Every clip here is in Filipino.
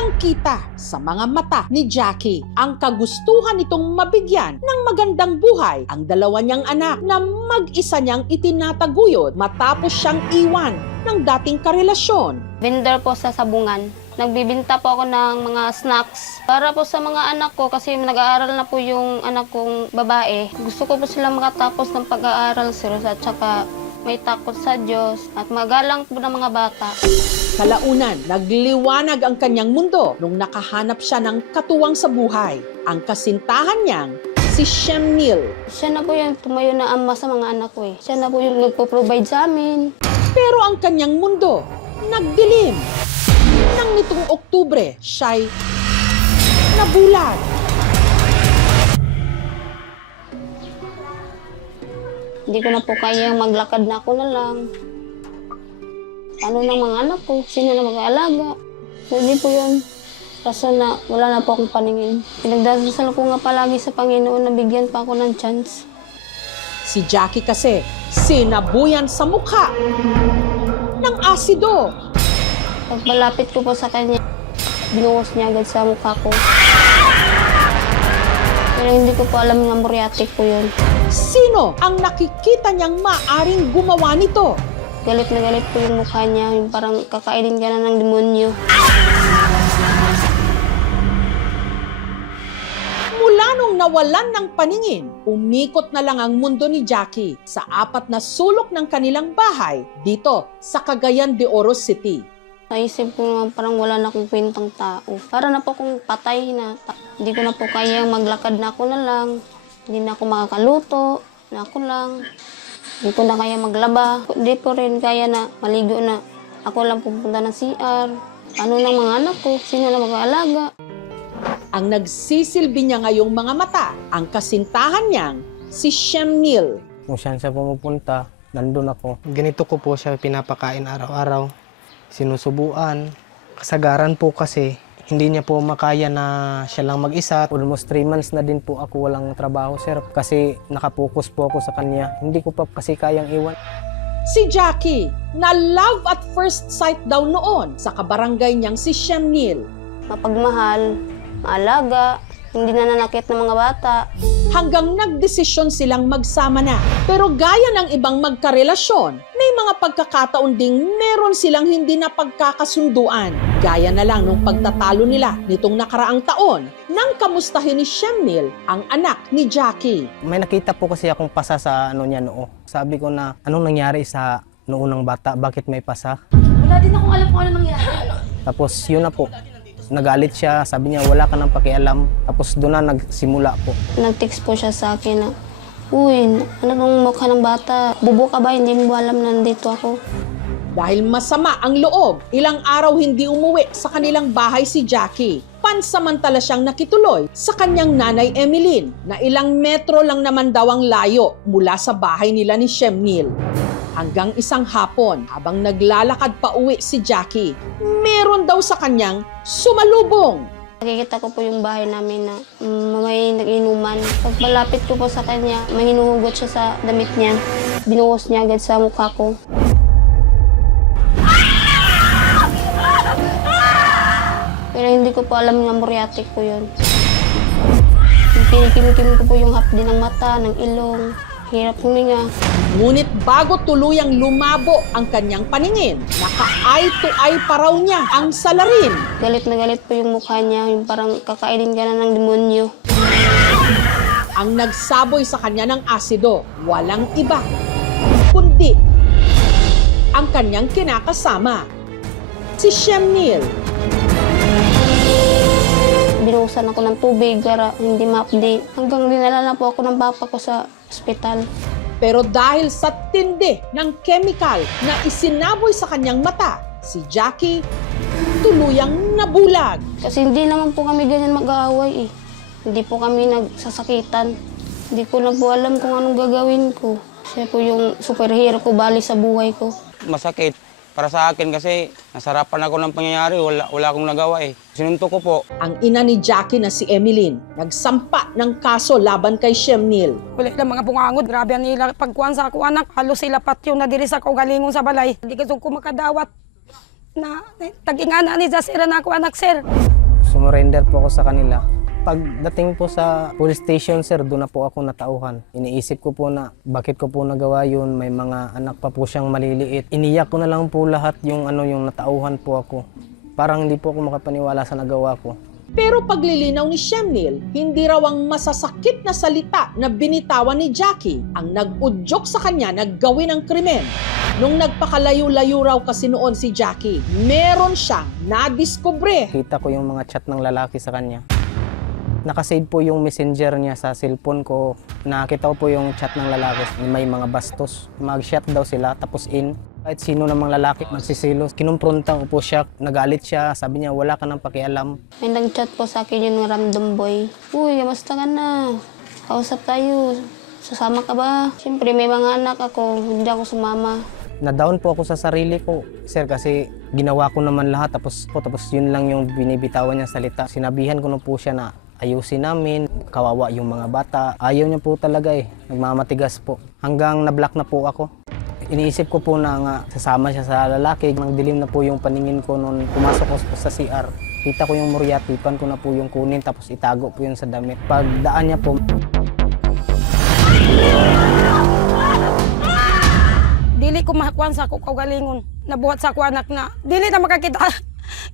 Kitang-kita sa mga mata ni Jackie ang kagustuhan nitong mabigyan ng magandang buhay ang dalawa niyang anak na mag-isa niyang itinataguyod matapos siyang iwan ng dating karelasyon. Vendor po sa sabungan. Nagbibinta po ako ng mga snacks para po sa mga anak ko kasi nag-aaral na po yung anak kong babae. Gusto ko po silang makatapos ng pag-aaral, sir, at saka may takot sa Diyos at magalang po ng mga bata. Kalaunan, nagliwanag ang kanyang mundo nung nakahanap siya ng katuwang sa buhay. Ang kasintahan niyang si Shemnil. Siya na po yung tumayo na ama sa mga anak ko eh. Siya na po yung nagpo-provide sa amin. Pero ang kanyang mundo, nagdilim. Nang nitong Oktubre, siya'y nabulag. Hindi ko na po kaya maglakad na ako na lang. Ano ng mga anak ko? Sino na mag-aalaga? Hindi po yun. Kaso na wala na po akong paningin. Pinagdadasal ko nga palagi sa Panginoon na bigyan pa ako ng chance. Si Jackie kasi, sinabuyan sa mukha ng asido. Pag malapit ko po sa kanya, binuhos niya agad sa mukha ko. Pero hindi ko po alam na muriatic po yun. Sino ang nakikita niyang maaring gumawa nito? Galit na galit po yung mukha niya, yung parang kakainin ka na ng demonyo. Mula nung nawalan ng paningin, umikot na lang ang mundo ni Jackie sa 4 na sulok ng kanilang bahay dito sa Cagayan de Oro City. Naisip ko naman parang wala na akong kwentang tao. Para na po akong patay na. Hindi ko na po kaya maglakad na ako na lang. Hindi na ako makakaluto na ako lang. Hindi ko na kaya maglaba. Hindi po rin kaya na maligo na ako lang pupunta ng CR. Ano ng mga anak ko? Sino na mag-aalaga? Ang nagsisilbi niya ngayong mga mata, ang kasintahan niyang si Shemnil. Kung saan siya pumupunta, nandun ako. Ganito ko po siya pinapakain araw-araw. Sinusubuan. Kasagaran po kasi, hindi niya po makaya na siya lang mag-isa. Almost 3 months na din po ako walang trabaho, sir. Kasi nakapokus po ako sa kanya. Hindi ko pa kasi kayang iwan. Si Jackie, na love at first sight daw noon sa kabarangay niyang si Shemnil. Mapagmahal, maalaga, hindi na nanakit ng mga bata. Hanggang nagdesisyon silang magsama na. Pero gaya ng ibang magkarelasyon, may mga pagkakataon ding meron silang hindi na pagkakasunduan. Gaya na lang nung pagtatalo nila nitong nakaraang taon nang kamustahin ni Shemnil ang anak ni Jackie. May nakita po kasi akong pasa sa niya noo. Sabi ko na, anong nangyari sa noo ng bata? Bakit may pasa? Wala din akong alam kung ano nangyari. Tapos yun na po. Nagalit siya, sabi niya wala ka nang pakialam. Tapos doon na nagsimula po. Nag-text po siya sa akin na, "Uy, ano bang mukha ng bata? Bubo ka ba? Hindi mo alam na nandito ako." Dahil masama ang loob, ilang araw hindi umuwi sa kanilang bahay si Jackie. Pansamantala siyang nakituloy sa kanyang nanay Emeline na ilang metro lang naman daw ang layo mula sa bahay nila ni Shemnil. Hanggang isang hapon, habang naglalakad pa uwi si Jackie, meron daw sa kanyang sumalubong. Nakikita ko po yung bahay namin na may nag-inuman. Pag malapit ko po sa kanya, may hinuhugot siya sa damit niya. Binuhos niya agad sa mukha ko. Pero hindi ko po alam na muriatic po yun. Pinikim-kim ko po yung hapdi ng mata, ng ilong. Hirap huminga. Ngunit bago tuluyang lumabo ang kanyang paningin, naka-eye-to-eye pa raw niya ang salarin. Galit na galit po yung mukha niya, yung parang kakainin ka na ng demonyo. Ang nagsaboy sa kanya ng asido, walang iba, kundi ang kanyang kinakasama, si Shemnil. Binuhusan ako ng tubig para hindi mapdi. Hanggang dinala na po ako ng papa ko sa ospital. Pero dahil sa tindi ng chemical na isinaboy sa kanyang mata, si Jackie tuluyang nabulag. Kasi hindi naman po kami ganyan mag-aaway eh. Hindi po kami nagsasakitan. Hindi ko na po alam kung anong gagawin ko. Siya po yung superhero ko bali sa buhay ko. Masakit para sa akin kasi nasarapan ako ng pangyayari, wala akong nagawa eh. Sinunto ko po. Ang ina ni Jackie na si Emeline, nagsampa ng kaso laban kay Shemnil. Wala na mga bungangod. Grabe nila pagkuhan sa ako anak. Halos sila patyo na diri sa kaugalingon sa balay. Hindi ka ko makadawat. na tag-ingana ni Jasira na ako anak, sir. Sumurrender po ako sa kanila. Pagdating po sa police station, sir, doon na po ako natauhan. Iniisip ko po na bakit ko po nagawa yun, may mga anak pa po siyang maliliit. Iniyak ko na lang po lahat yung natauhan po ako. Parang hindi po ako makapaniwala sa nagawa ko. Pero paglilinaw ni Shemnil, hindi raw ang masasakit na salita na binitawan ni Jackie ang nag-udyok sa kanya na gawin ang krimen. Nung nagpakalayo-layo raw kasi noon si Jackie, meron siyang nadiskubre. Kita ko yung mga chat ng lalaki sa kanya. Nakasave po yung messenger niya sa cellphone ko. Nakita ko po yung chat ng lalaki. May mga bastos. Mag-shot daw sila tapos in. Kahit sino namang lalaki magsisilos. Kinumpronta ko po siya. Nagalit siya. Sabi niya wala ka nang pakialam. May nag-chat po sa akin yung random boy. Uy, kamusta ka na? Kausap tayo. Sasama ka ba? Siyempre may mga anak ako. Hindi ako sumama. Na-down po ako sa sarili ko, sir, kasi ginawa ko naman lahat. Tapos yun lang yung binibitawan niya salita. Sinabihan ko na po siya na ayusin namin, kawawa yung mga bata. Ayaw niya po talaga nagmamatigas po. Hanggang na-block na po ako. Iniisip ko po na nga sasama siya sa lalaki. Nang dilim na po yung paningin ko noon pumasok ko sa CR. Kita ko yung muryatipan ko na po yung kunin tapos itago po yun sa damit. Pagdaan niya po, Dili ko mahakuan sa ako kaugalingon. Nabuhat sa ako anak na. Dili na makakita.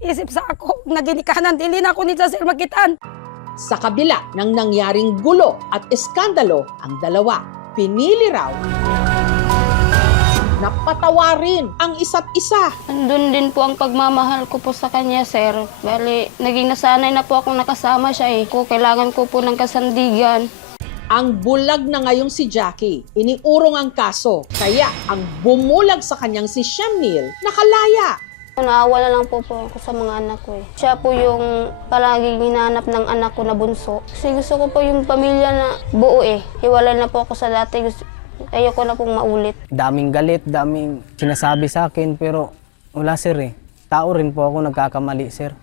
Isip sa ako, naginikanan. Dili na ako ni Jasir makitaan. Sa kabila ng nangyaring gulo at eskandalo, ang dalawa pinili raw na patawarin ang isa't isa. Andun din po ang pagmamahal ko po sa kanya, sir. Bali, naging nasanay na po akong nakasama siya Kailangan ko po ng kasandigan. Ang bulag na ngayong si Jackie, iniurong ang kaso. Kaya ang bumulag sa kanyang si Shemnil, nakalaya. Naawa na lang po ako sa mga anak ko Siya po yung palaging hinahanap ng anak ko na bunso. Kasi gusto ko po yung pamilya na buo Hiwalay na po ako sa dati. Ayoko na pong maulit. daming galit, daming sinasabi sa akin, pero wala sir Tao rin po ako nagkakamali sir.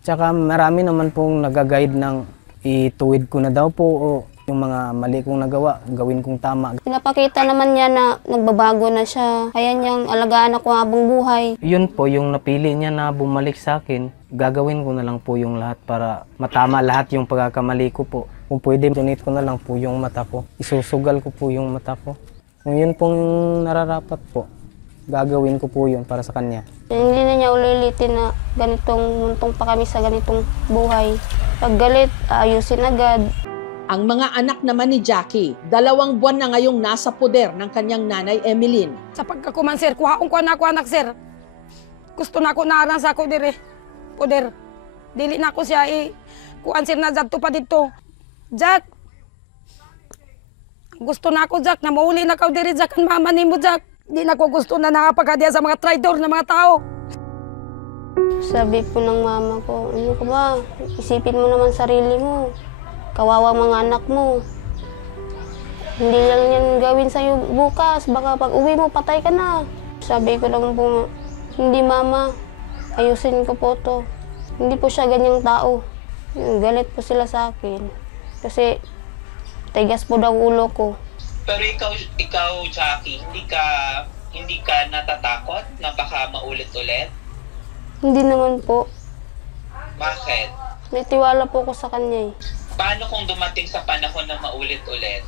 Tsaka marami naman pong nag-guide ng ituwid ko na daw po o yung mga mali kong nagawa, gawin kong tama. Pinapakita naman niya na nagbabago na siya. Kaya niyang alagaan ako habang buhay. Yun po yung napili niya na bumalik sa akin. Gagawin ko na lang po yung lahat para matama lahat yung pagkakamali ko po. Kung pwede, donate ko na lang po yung mata ko. Isusugal ko po yung mata ko. Kung yun pong nararapat po, gagawin ko po yun para sa kanya. Hindi na niya ulitin na ganitong muntong pa kami sa ganitong buhay. Pag galit, ayusin agad. Ang mga anak naman ni Jackie, 2 buwan na ngayong nasa poder ng kanyang nanay Emeline. Sa pagkakuman, sir, kuhaon ko na ako anak, sir. Gusto na ako naarang sa ako dire. Poder. Dili na ako siya kuan sir na dito pa dito. Jack. Gusto na ako, Jack, na mauli na ka dire, Jack, ang mama ni mo, Jack. Di na ko gusto na nakapagkadiya sa mga traidor na mga tao. Sabi po ng mama ko, ano ka ba? Isipin mo naman sarili mo. Kawawa mga anak mo. Hindi lang yan gawin sa'yo bukas. Baka pag uwi mo, patay ka na. Sabi ko lang po, hindi mama, ayusin ko po to. Hindi po siya ganyang tao. Galit po sila sa akin. Kasi tigas po daw ulo ko. Pero ikaw Jackie, hindi ka natatakot na baka maulit-ulit? Hindi naman po. Bakit? May tiwala po ko sa kanya Paano kung dumating sa panahon na maulit-ulit?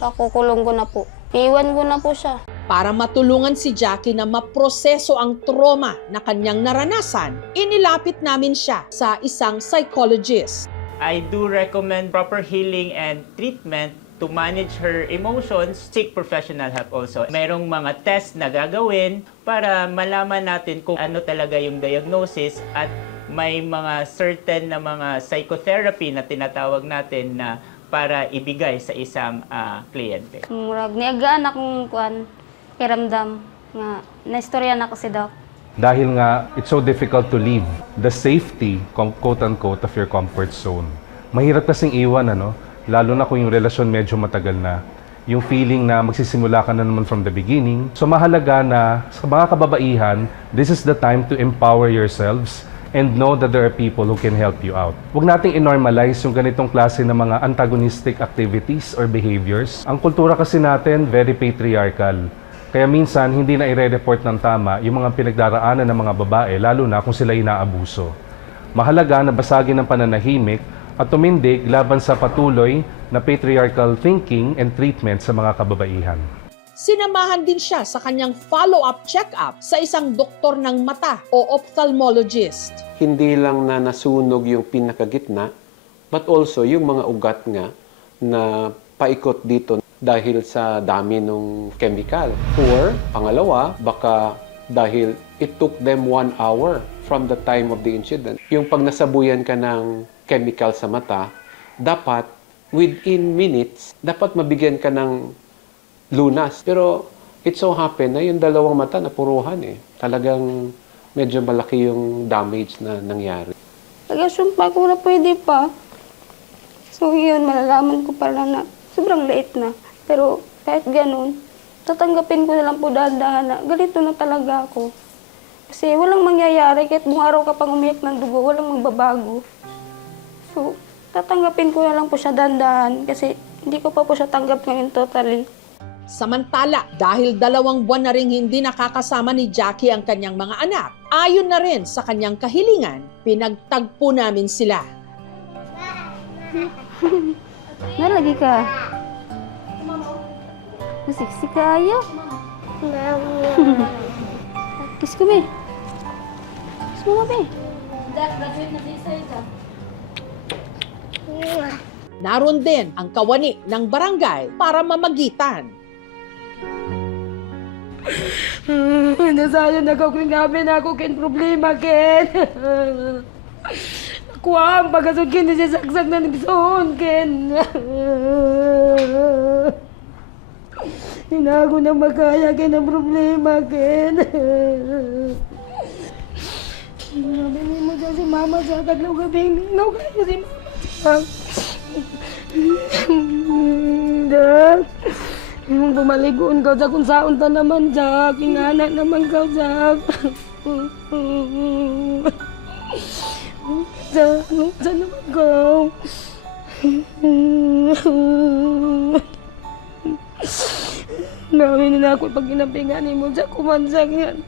Pakukulong ko na po. Iwan ko na po siya. Para matulungan si Jackie na maproseso ang trauma na kanyang naranasan, inilapit namin siya sa isang psychologist. I do recommend proper healing and treatment to manage her emotions. Seek professional help also. Mayroong mga test na gagawin para malaman natin kung ano talaga yung diagnosis at may mga certain na mga psychotherapy na tinatawag natin na para ibigay sa isang kliyente. Murag niagaan akong kuan, piramdam nga naistorya na ko si Doc. Dahil nga, it's so difficult to leave the safety, quote-unquote, of your comfort zone. Mahirap kasing iwan, lalo na kung yung relasyon medyo matagal na. Yung feeling na magsisimula ka na naman from the beginning. So mahalaga na sa mga kababaihan, this is the time to empower yourselves and know that there are people who can help you out. Huwag nating i-normalize yung ganitong klase ng mga antagonistic activities or behaviors. Ang kultura kasi natin, very patriarchal. Kaya minsan, hindi na i-report ng tama yung mga pinagdaraanan ng mga babae, lalo na kung sila inaabuso. Mahalaga na basagin ang pananahimik at tumindig laban sa patuloy na patriarchal thinking and treatment sa mga kababaihan. Sinamahan din siya sa kanyang follow-up check-up sa isang doktor ng mata o ophthalmologist. Hindi lang na nasunog yung pinakagitna, but also yung mga ugat nga na paikot dito dahil sa dami ng chemical. Or, pangalawa, baka dahil it took them 1 hour from the time of the incident. Yung pag nasabuyan ka ng chemical sa mata, dapat within minutes, dapat mabigyan ka ng lunas. Pero it so happen na yung dalawang mata napuruhan eh. Talagang medyo malaki yung damage na nangyari. Taga-sumpa ko na pwede pa. So yun, malalaman ko pala na sobrang late na. Pero kahit ganun, tatanggapin ko na lang po dahan-dahan na ganito na talaga ako. Kasi walang mangyayari, kahit buong araw ka pang umiyak ng dugo, walang magbabago. So, tatanggapin ko na lang po siya dahan-dahan kasi hindi ko pa po siya tanggap ngayon totally. Samantala, dahil 2 buwan na ring hindi nakakasama ni Jackie ang kanyang mga anak, ayon na rin sa kanyang kahilingan, pinagtagpo namin sila. Nalagi ka. Masiksi ka ayo. Kiss ko, be. Kiss mo nga, be. Naroon din ang kawani ng barangay para mamagitan. Nasayo na ko kung gabi na ako kin problema, Ken. Nakuha ang pagkasod kin, nisisaksak na nagsoon, Ken. Hindi na ako na makaya, Ken, ang problema, Ken. Sabi mo siya si Mama sa taglaw gabi, no kayo si Mama. Dad, yung bumaligoon ka sa kung saan ta naman, Jack. Ingana naman ka, Jack. Jack, saan naman ka? Gawin na ako pag inapingan mo, Jack. Kumansak yan.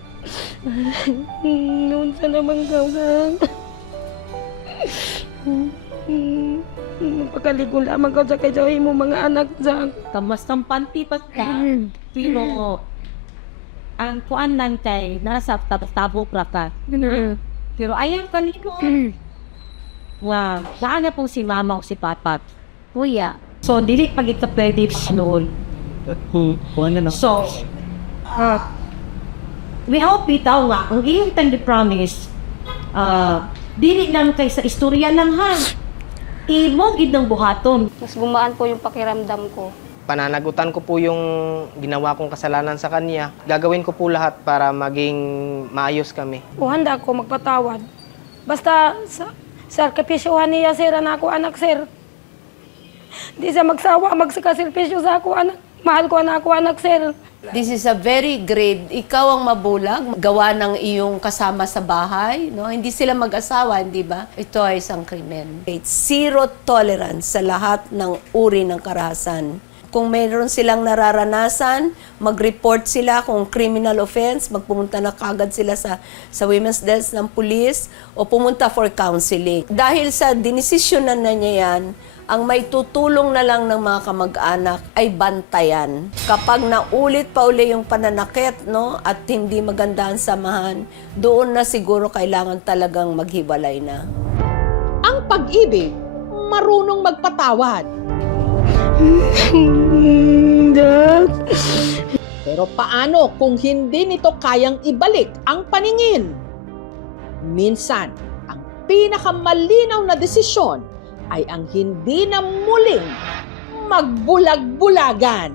Noon saan naman ka, Jack? Pagkaligo lamang ka sa kayo mo mga anak, Jack. Kamastang panti pa ka. Pero, ang kuan lang kay, nasa tabo ka. Pero ayaw kaligo. Wow, naana po si mama o si papa. Kuya. So, dili pag ito pwede noon. So, we hope bitaw nga, ang iyong tandi promise, dili lang kay sa istorya lang ha. Imong ng buhaton. Mas gumaan po yung pakiramdam ko. Pananagutan ko po yung ginawa kong kasalanan sa kanya. Gagawin ko po lahat para maging maayos kami. O handa ako magpatawad. Basta sa sakripisyohan niya, sir, na ako anak, sir. Di siya magsawa, magsakasilpisyo sa ako anak. Mahal ko na ako anak, sir. This is a very grave. Ikaw ang mabulag, gawa ng iyong kasama sa bahay, no? Hindi sila mag-asawa, hindi ba? Ito ay isang krimen. Zero tolerance sa lahat ng uri ng karahasan. Kung mayroon silang nararanasan, mag-report sila kung criminal offense, magpumunta na kagad sila sa women's desk ng police o pumunta for counseling. Dahil sa dinesisyonan na niya yan, ang may tutulong na lang ng mga kamag-anak ay bantayan. Kapag naulit pa uli yung pananakit, no, at hindi maganda ang samahan, doon na siguro kailangan talagang maghiwalay na. Ang pag-ibig, marunong magpatawad. Pero paano kung hindi nito kayang ibalik ang paningin? Minsan, ang pinakamalinaw na desisyon ay ang hindi na muling magbulag-bulagan.